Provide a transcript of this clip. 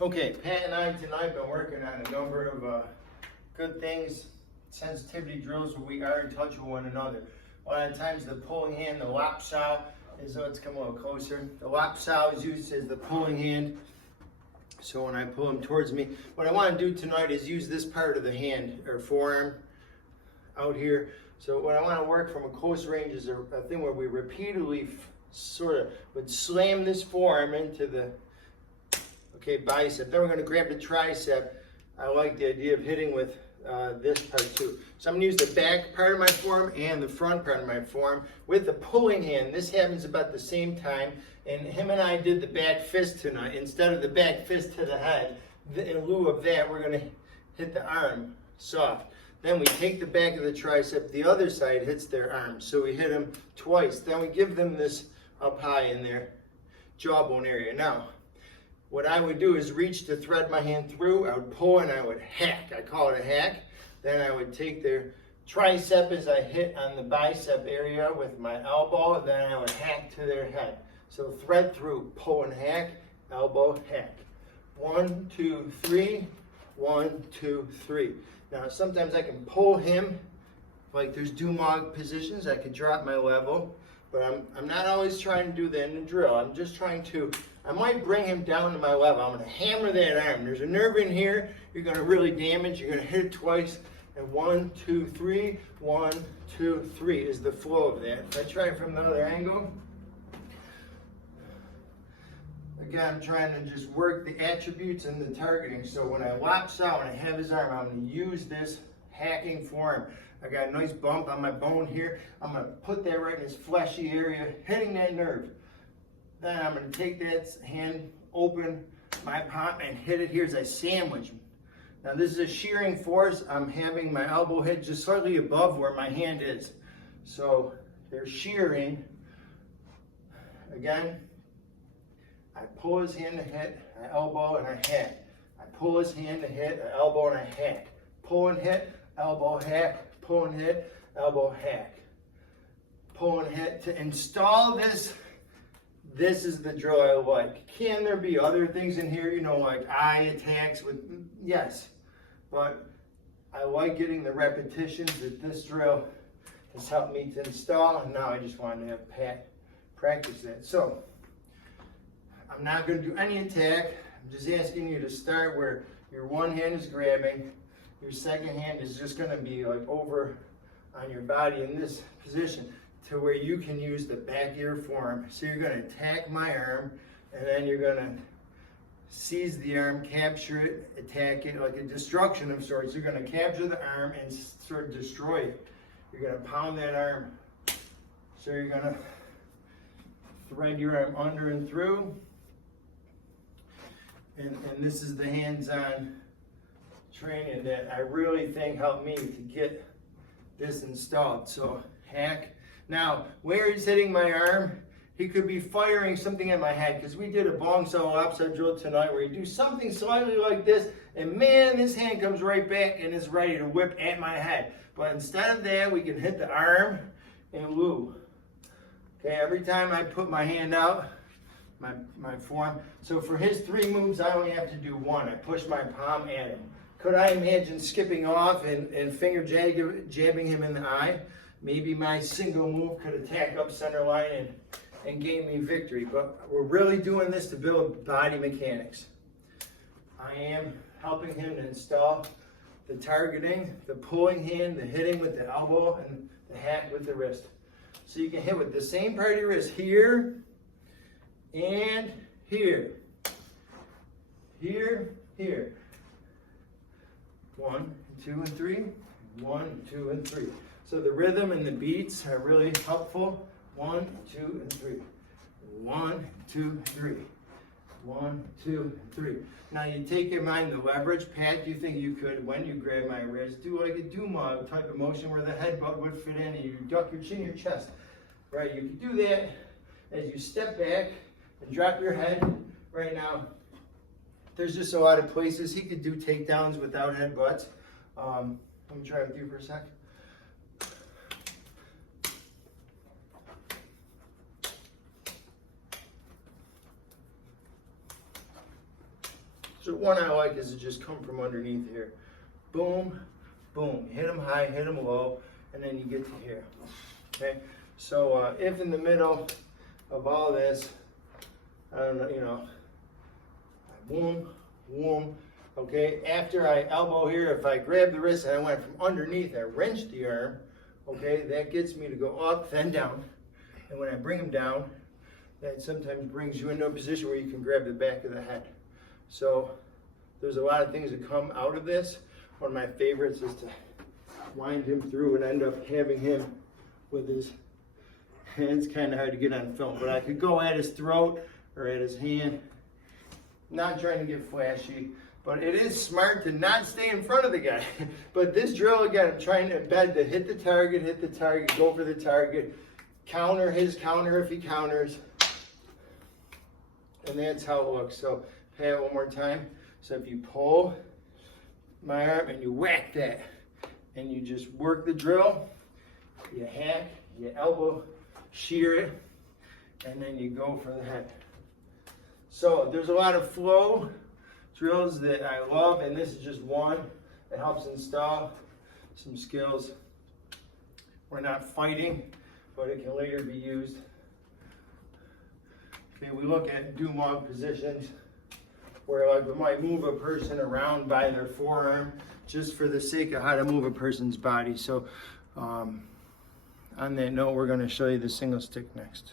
Okay, Pat and I tonight been working on a number of good things, sensitivity drills where we are in touch with one another. A lot of times the pulling hand, the lap sow, is, let's come a little closer. The lap sow is used as the pulling hand. So when I pull him towards me, what I want to do tonight is use this part of the hand or forearm out here. So what I want to work from a close range is a thing where we repeatedly sort of would slam this forearm into the bicep. Then we're going to grab the tricep. I like the idea of hitting with this part too. So I'm going to use the back part of my forearm and the front part of my forearm with the pulling hand. This happens about the same time, and him and I did the back fist tonight. Instead of the back fist to the head, in lieu of that, we're going to hit the arm soft. Then we take the back of the tricep, the other side hits their arm. So we hit them twice. Then we give them this up high in their jawbone area. Now, what I would do is reach to thread my hand through. I would pull and I would hack. I call it a hack. Then I would take their tricep as I hit on the bicep area with my elbow. And then I would hack to their head. So thread through, pull and hack, elbow, hack. 1, 2, 3. 1, 2, 3. Now sometimes I can pull him, like there's Dumog positions. I could drop my level, but I'm not always trying to do that in the drill. I'm just trying to, I might bring him down to my level. I'm going to hammer that arm. There's a nerve in here you're going to really damage. You're going to hit it twice. And 1, 2, 3. 1, 2, 3 is the flow of that. If I try it from the other angle, again, I'm trying to just work the attributes and the targeting. So when I lapse out and I have his arm, I'm going to use this hacking form. I got a nice bump on my bone here. I'm going to put that right in his fleshy area, hitting that nerve. Then I'm going to take that hand, open my palm, and hit it here as I sandwich him. Now this is a shearing force. I'm having my elbow hit just slightly above where my hand is. So they're shearing. Again, I pull his hand to hit, I elbow and I hack. I pull his hand to hit, I elbow and I hack. Pull and hit, elbow, hack. Pull and hit, elbow, hack. Pull and hit. To install this, this is the drill I like. Can there be other things in here, you know, like eye attacks with, yes. But I like getting the repetitions that this drill has helped me to install, and now I just wanted to have Pat practice that. So, I'm not going to do any attack. I'm just asking you to start where your one hand is grabbing. Your second hand is just going to be like over on your body in this position to where you can use the back of your forearm. So you're going to attack my arm, and then you're going to seize the arm, capture it, attack it, like a destruction of sorts. You're going to capture the arm and sort of destroy it. You're going to pound that arm. So you're going to thread your arm under and through. And this is the hands-on training that I really think helped me to get this installed. So hack. Now, where he's hitting my arm, he could be firing something at my head, because we did a bong saw upside drill tonight where you do something slightly like this, and man, this hand comes right back and is ready to whip at my head. But instead of that, we can hit the arm in lieu. Okay, every time I put my hand out, my forearm. So for his 3 moves, I only have to do 1. I push my palm at him. Could I imagine skipping off and finger jabbing him in the eye? Maybe my single move could attack up center line and gain me victory. But we're really doing this to build body mechanics. I am helping him to install the targeting, the pulling hand, the hitting with the elbow, and the hack with the wrist. So you can hit with the same part of your wrist here, and here, here, here. 1, 2, and 3. 1, 2, and 3. So the rhythm and the beats are really helpful. 1, 2, and 3. 1, 2, 3. 1, 2, and 3. Now you take in mind the leverage. Pat, do you think you could, when you grab my wrist, do like a Dumog type of motion where the headbutt would fit in and you duck your chin in your chest? Right, you could do that as you step back and drop your head. Right now, there's just a lot of places he could do takedowns without headbutts. Let me try with you for a sec. So one I like is to just come from underneath here. Boom, boom. Hit them high, hit them low, and then you get to here. Okay? So if in the middle of all this, I don't know, you know, boom, boom. Okay, after I elbow here, if I grab the wrist and I went from underneath, I wrench the arm, okay, that gets me to go up, then down. And when I bring them down, that sometimes brings you into a position where you can grab the back of the head. So there's a lot of things that come out of this. One of my favorites is to wind him through and end up having him with his hands. Kind of hard to get on film, but I could go at his throat or at his hand. Not trying to get flashy, but it is smart to not stay in front of the guy. But this drill, again, I'm trying to embed to hit the target, go for the target, counter his counter if he counters. And that's how it looks. So pay it one more time. So if you pull my arm and you whack that, and you just work the drill, you hack, you elbow, shear it, and then you go for the head. So there's a lot of flow drills that I love, and this is just one that helps install some skills. We're not fighting, but it can later be used. Okay, we look at do-mog positions where like we might move a person around by their forearm just for the sake of how to move a person's body. So on that note, we're going to show you the single stick next.